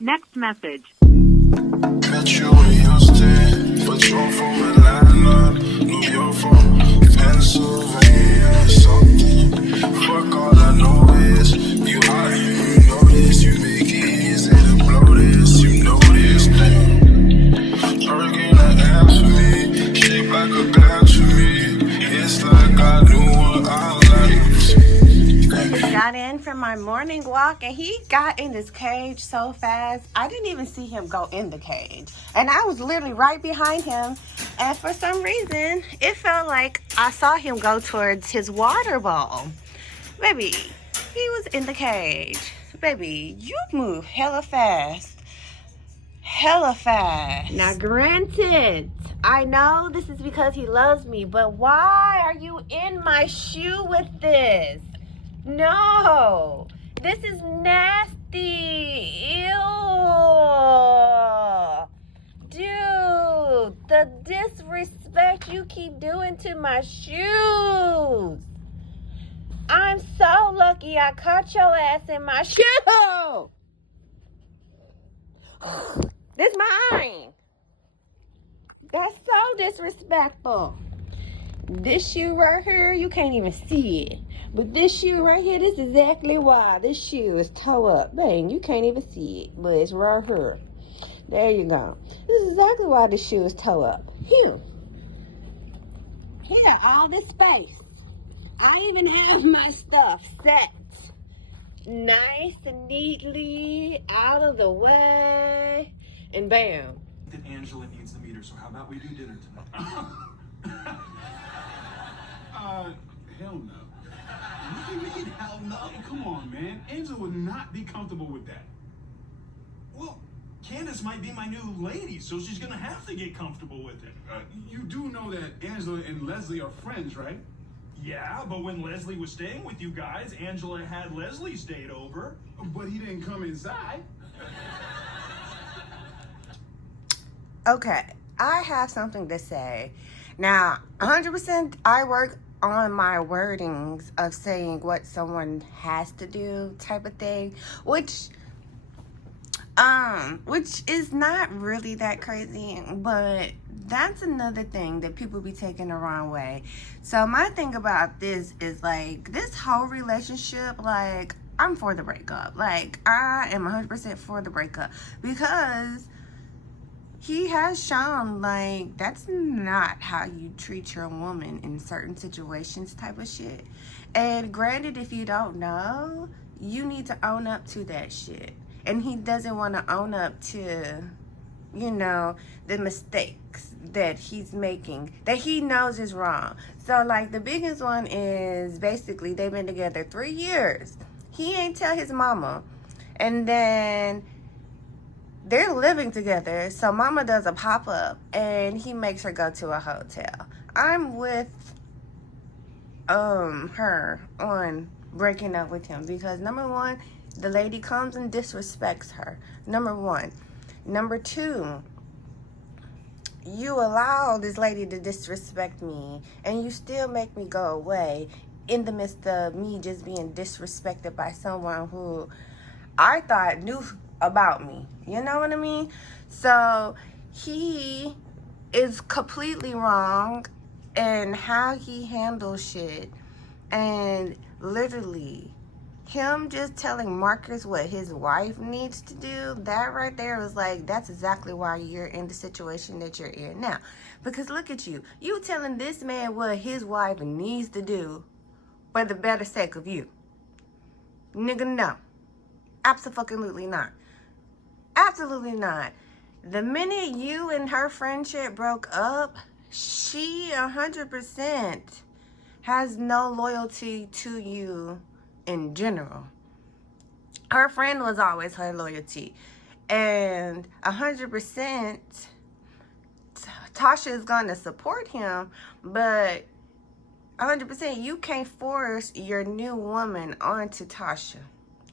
Next message. Met you in Houston, but you're from Atlanta, New York from Pennsylvania, something. Fuck, all I know is you hot and you know this. You make it easy to blow this, you know this thing. Working the ass for me, shaped like a glass for me. It's like I knew what I liked. Got in from my morning walk and he got in this cage so fast I didn't even see him go in the cage, and I was literally right behind him, and for some reason it felt like I saw him go towards his water bowl. Baby, he was in the cage. Baby, you move hella fast. Now granted, I know this is because he loves me, but why are you in my shoe with this? No, this is nasty. Ew. Dude, the disrespect you keep doing to my shoes. I'm so lucky I caught your ass in my shoe. This mine. That's so disrespectful. This shoe right here, you can't even see it. But this shoe right here, this is exactly why. This shoe is toe up. Bang, you can't even see it, but it's right here. There you go. This is exactly why this shoe is toe up. Here, all this space. I even have my stuff set nice and neatly out of the way. And bam. That Angela needs to meet her, so how about we do dinner tonight? Hell no. What do you mean, hell no? Come on, man. Angela would not be comfortable with that. Well, Candace might be my new lady, so she's gonna have to get comfortable with it. You do know that Angela and Leslie are friends, right? Yeah, but when Leslie was staying with you guys, Angela had Leslie stayed over. But he didn't come inside. Okay, I have something to say. Now, 100% I work on my wordings of saying what someone has to do type of thing, which is not really that crazy, but that's another thing that people be taking the wrong way. So my thing about this is, like, this whole relationship, like, I'm for the breakup. Like, I am 100% for the breakup, because he has shown, like, that's not how you treat your woman in certain situations type of shit. And granted, if you don't know, you need to own up to that shit. And he doesn't want to own up to, you know, the mistakes that he's making, that he knows is wrong. So, like, the biggest one is basically they've been together 3 years. He ain't tell his mama. And then they're living together, so mama does a pop-up and he makes her go to a hotel. I'm with her on breaking up with him, because number one, the lady comes and disrespects her. Number one. Number two, you allow this lady to disrespect me and you still make me go away in the midst of me just being disrespected by someone who I thought knew about me. You know what I mean? So he is completely wrong in how he handles shit. And literally, him just telling Marcus what his wife needs to do, that right there was like, that's exactly why you're in the situation that you're in now. Because look at you. You telling this man what his wife needs to do for the better sake of you. Nigga, no. Absolutely not. Absolutely not. The minute you and her friendship broke up, she 100% has no loyalty to you in general. Her friend was always her loyalty. And 100% Tasha is going to support him, but 100% you can't force your new woman onto Tasha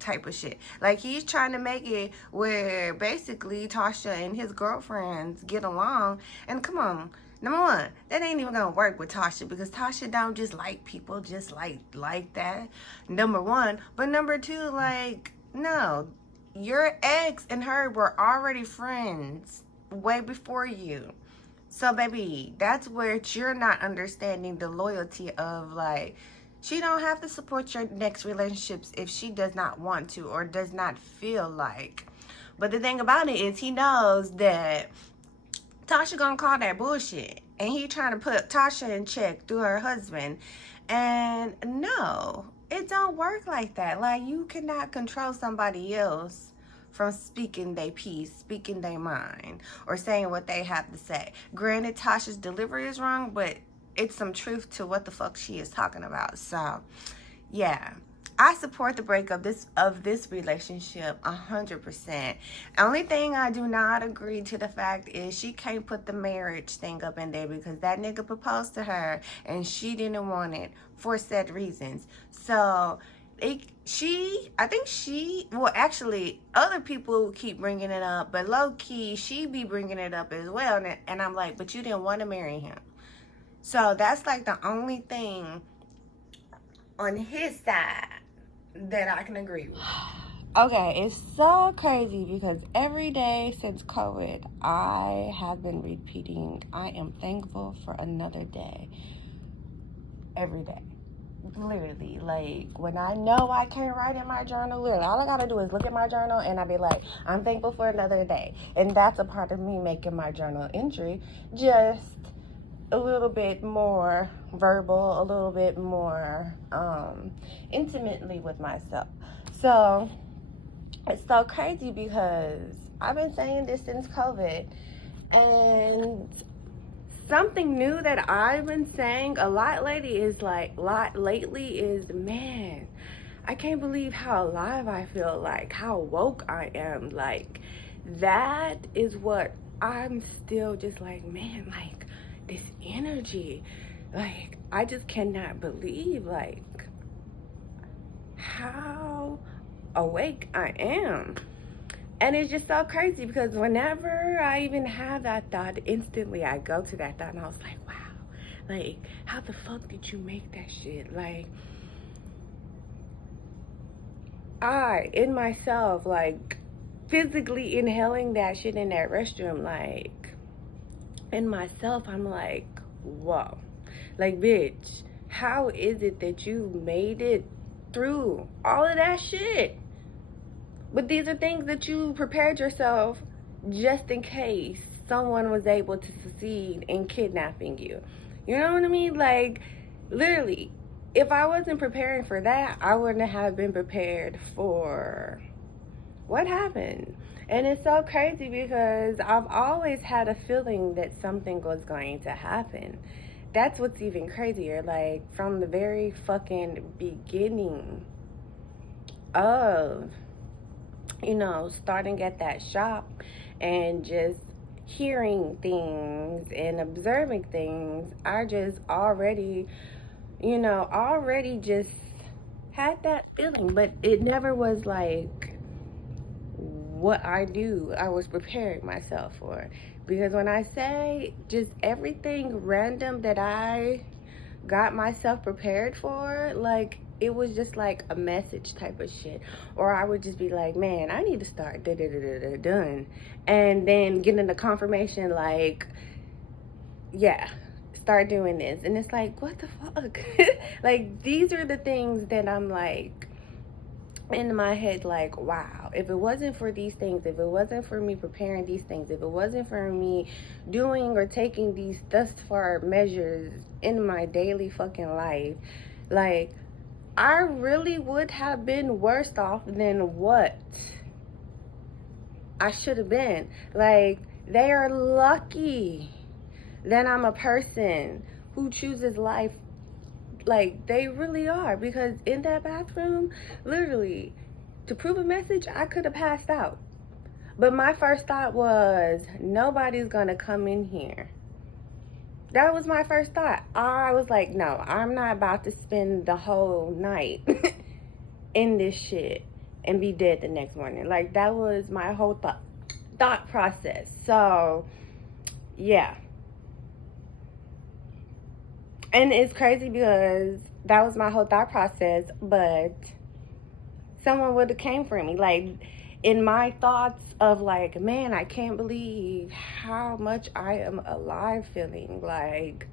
type of shit. Like, he's trying to make it where basically Tasha and his girlfriends get along, and come on, number one, that ain't even gonna work with Tasha, because Tasha don't just like people just like that, number one. But number two, like, no, your ex and her were already friends way before you. So, baby, that's where you're not understanding the loyalty of, like, she don't have to support your next relationships if she does not want to or does not feel like. But the thing about it is he knows that Tasha gonna call that bullshit. And he trying to put Tasha in check through her husband. And no, it don't work like that. Like, you cannot control somebody else from speaking their piece, speaking their mind, or saying what they have to say. Granted, Tasha's delivery is wrong, but it's some truth to what the fuck she is talking about. So, yeah. I support the breakup of this relationship 100%. Only thing I do not agree to the fact is she can't put the marriage thing up in there because that nigga proposed to her and she didn't want it for said reasons. So well, actually, other people keep bringing it up, but low key, she be bringing it up as well. And I'm like, but you didn't want to marry him. So that's like the only thing on his side that I can agree with. Okay, it's so crazy because every day since COVID, I have been repeating, I am thankful for another day. Every day. Literally, like, when I know I can't write in my journal, literally, all I gotta do is look at my journal and I be like, I'm thankful for another day. And that's a part of me making my journal entry just a little bit more verbal, a little bit more intimately with myself. So it's so crazy because I've been saying this since COVID, and something new that I've been saying a lot lately is man, I can't believe how alive I feel, like how woke I am. Like, that is what I'm still just like, man, like, this energy, like, I just cannot believe, like, how awake I am. And it's just so crazy because whenever I even have that thought, instantly I go to that thought and I was like, wow, like, how the fuck did you make that shit? Like, I, in myself, like, physically inhaling that shit in that restroom, like, in myself, I'm like, whoa. Like, bitch, how is it that you made it through all of that shit? But these are things that you prepared yourself just in case someone was able to succeed in kidnapping you. You know what I mean? Like, literally, if I wasn't preparing for that, I wouldn't have been prepared for what happened. And it's so crazy because I've always had a feeling that something was going to happen. That's what's even crazier. Like, from the very fucking beginning of, you know, starting at that shop and just hearing things and observing things, I just already just had that feeling. But it never was like what I was preparing myself for. Because when I say just everything random that I got myself prepared for, like, it was just like a message type of shit. Or I would just be like, man, I need to start done. And then getting the confirmation, like, yeah, start doing this. And it's like, what the fuck? Like, these are the things that I'm like, in my head, like, wow, if it wasn't for these things, if it wasn't for me preparing these things, if it wasn't for me doing or taking these thus far measures in my daily fucking life, like, I really would have been worse off than what I should have been. Like, they are lucky that I'm a person who chooses life. Like, they really are. Because in that bathroom, literally, to prove a message, I could have passed out. But my first thought was, nobody's gonna come in here. That was my first thought. I was like, no, I'm not about to spend the whole night in this shit and be dead the next morning. Like, that was my whole thought process. So, yeah. And it's crazy because that was my whole thought process, but someone would have came for me. Like, in my thoughts of like, man, I can't believe how much I am alive feeling. Like,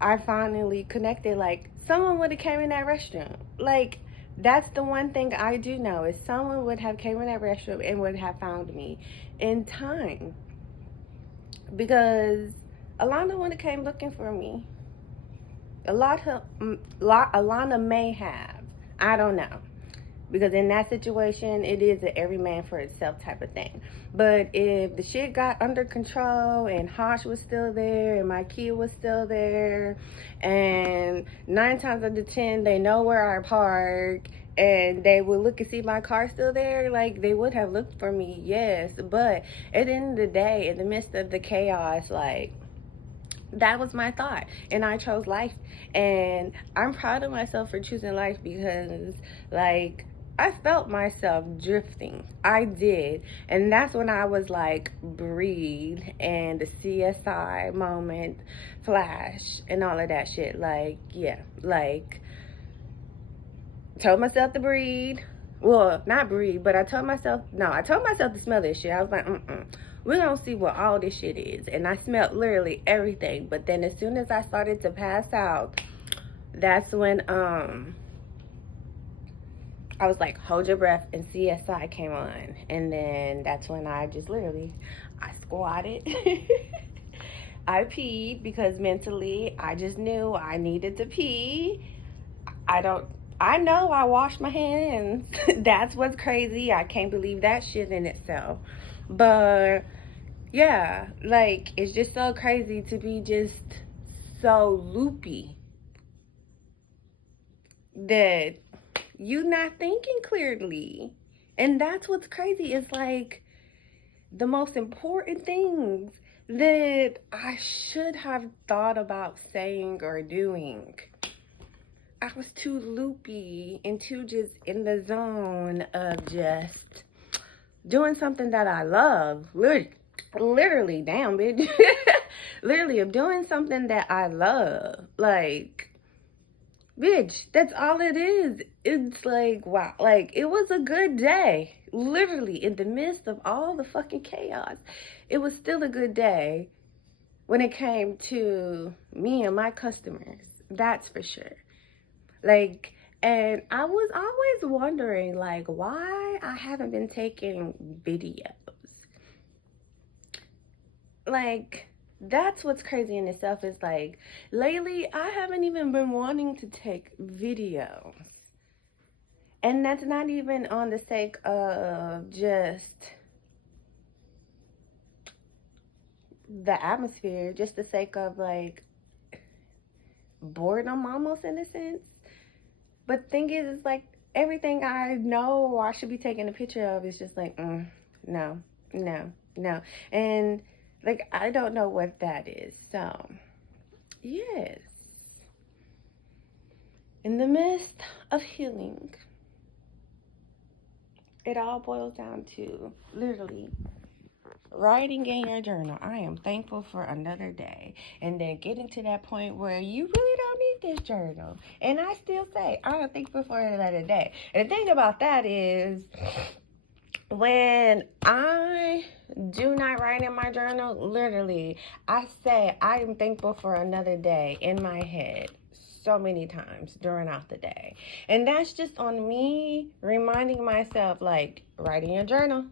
I finally connected. Like, someone would have came in that restroom. Like, that's the one thing I do know is someone would have came in that restroom and would have found me in time. Because Alana would have came looking for me. Alana may have. I don't know. Because in that situation, it is an every man for itself type of thing. But if the shit got under control and Hosh was still there and my kid was still there, and 9 times out of 10, they know where I park, and they would look and see my car still there, like, they would have looked for me, yes. But at the end of the day, in the midst of the chaos, like, that was my thought, and I chose life. And I'm proud of myself for choosing life because, like, I felt myself drifting. I did. And that's when I was like, breathe, and the CSI moment, flash, and all of that shit. Like, yeah, like, told myself to breathe. Well, not breathe, but I told myself to smell this shit. I was like, we're gonna see what all this shit is. And I smelled literally everything. But then as soon as I started to pass out, that's when I was like, hold your breath, and CSI came on. And then that's when I just literally, I squatted. I peed because mentally I just knew I needed to pee. I know I washed my hands. That's what's crazy. I can't believe that shit in itself. But yeah, like, it's just so crazy to be just so loopy that you not thinking clearly. And that's what's crazy. It's like the most important things that I should have thought about saying or doing. I was too loopy and too just in the zone of just doing something that I love. Literally, damn, bitch. Literally, of doing something that I love. Like, bitch, that's all it is. It's like, wow. Like, it was a good day. Literally, in the midst of all the fucking chaos, it was still a good day when it came to me and my customers. That's for sure. Like, and I was always wondering, like, why I haven't been taking videos. Like, that's what's crazy in itself is, like, lately, I haven't even been wanting to take videos. And that's not even on the sake of just the atmosphere, just the sake of, like, boredom almost in a sense. But the thing is, it's like, everything I know I should be taking a picture of is just like, no. And, like, I don't know what that is. So, yes. In the midst of healing, it all boils down to literally writing in your journal, I am thankful for another day. And then getting to that point where you really don't need this journal. And I still say, I am thankful for another day. And the thing about that is, when I do not write in my journal, literally, I say, I am thankful for another day in my head so many times throughout the day. And that's just on me reminding myself, like, write in your journal.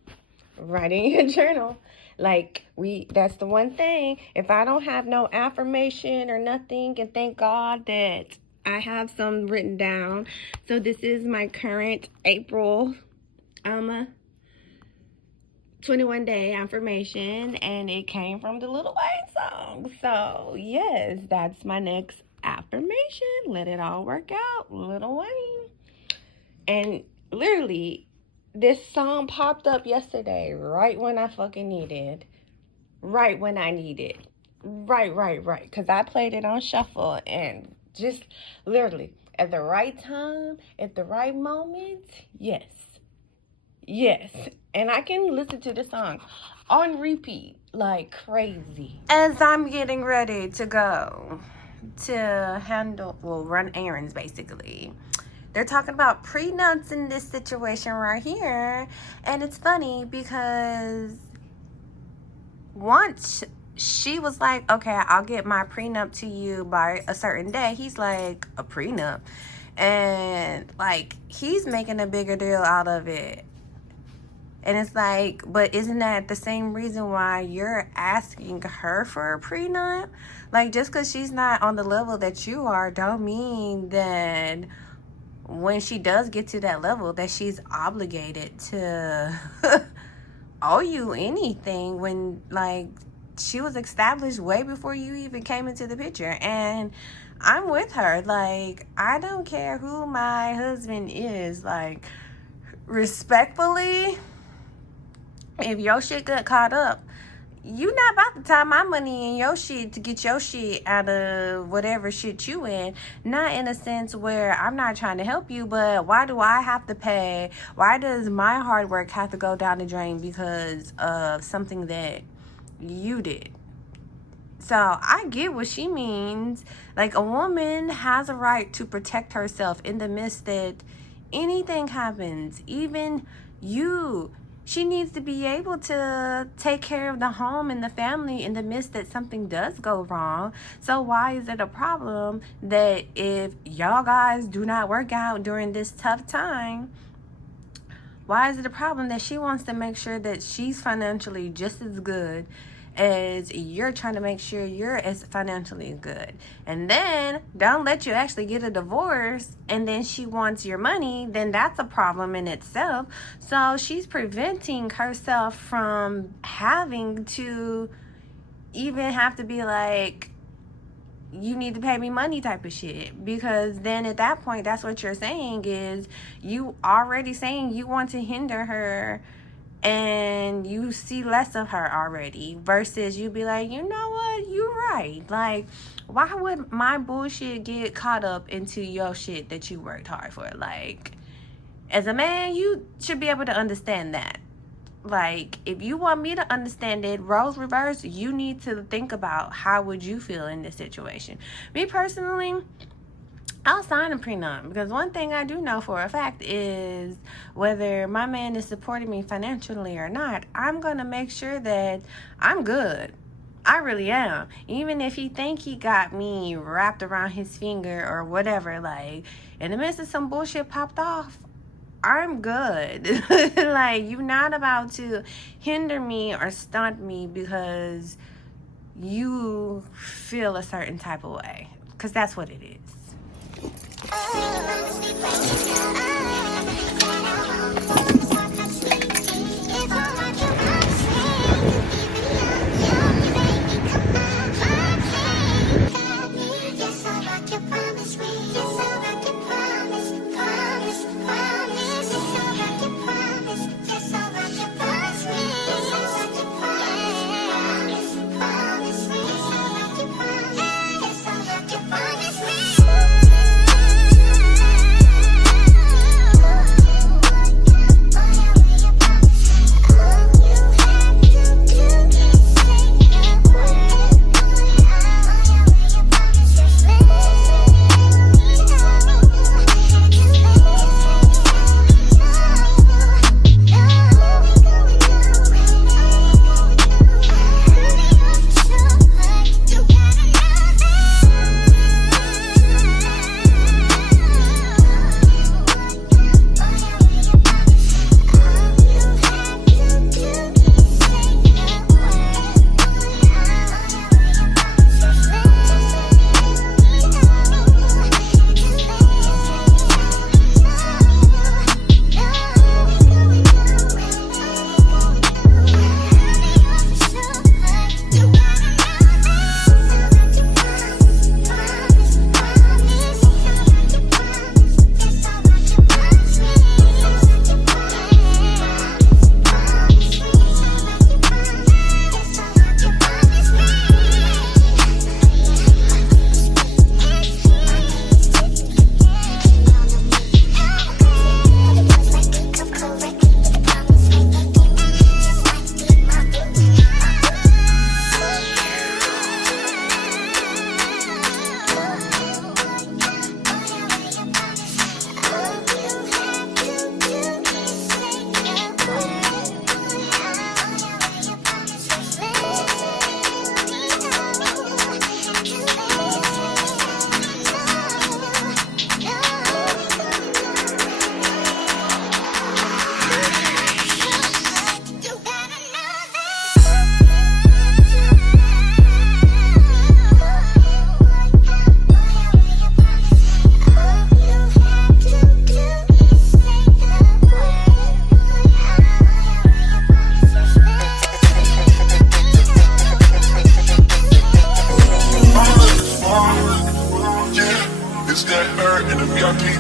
Writing your journal. Like, that's the one thing. If I don't have no affirmation or nothing, and thank God that I have some written down. So this is my current April 21-day affirmation, and it came from the Lil Wayne song. So yes, that's my next affirmation. Let it all work out, Lil Wayne. And literally, this song popped up yesterday, right when I fucking needed. Right when I needed. Right. Because I played it on shuffle, and just literally at the right time, at the right moment, yes. And I can listen to the song on repeat like crazy. As I'm getting ready to go to run errands basically. They're talking about prenups in this situation right here. And it's funny because once she was like, okay, I'll get my prenup to you by a certain day, he's like, a prenup? And like, he's making a bigger deal out of it. And it's like, but isn't that the same reason why you're asking her for a prenup? Like, just because she's not on the level that you are, don't mean that when she does get to that level that she's obligated to owe you anything, when like she was established way before you even came into the picture. And I'm with her. Like, I don't care who my husband is. Like, respectfully, if your shit got caught up, you not about to tie my money in your shit to get your shit out of whatever shit you in. Not in a sense where I'm not trying to help you, but why do I have to pay? Why does my hard work have to go down the drain because of something that you did? So I get what she means. Like, a woman has a right to protect herself in the midst that anything happens, even you. She needs to be able to take care of the home and the family in the midst that something does go wrong. So why is it a problem that if y'all guys do not work out during this tough time, why is it a problem that she wants to make sure that she's financially just as good as you're trying to make sure you're as financially good? And then don't let you actually get a divorce and then she wants your money, then that's a problem in itself. So she's preventing herself from having to even have to be like, you need to pay me money type of shit. Because then at that point, that's what you're saying, is you already saying you want to hinder her and you see less of her already, versus you be like, you know what, you're right. Like, why would my bullshit get caught up into your shit that you worked hard for? Like, as a man, you should be able to understand that. Like, if you want me to understand it, roles reverse, you need to think about how would you feel in this situation. Me personally, I'll sign a prenup, because one thing I do know for a fact is whether my man is supporting me financially or not, I'm going to make sure that I'm good. I really am. Even if he think he got me wrapped around his finger or whatever, like, in the midst of some bullshit popped off, I'm good. Like, you're not about to hinder me or stunt me because you feel a certain type of way, because that's what it is.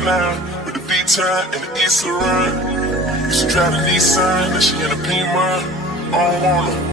line with the B-time and the East run. She drive a Nissan and she in a Pima. I don't want her.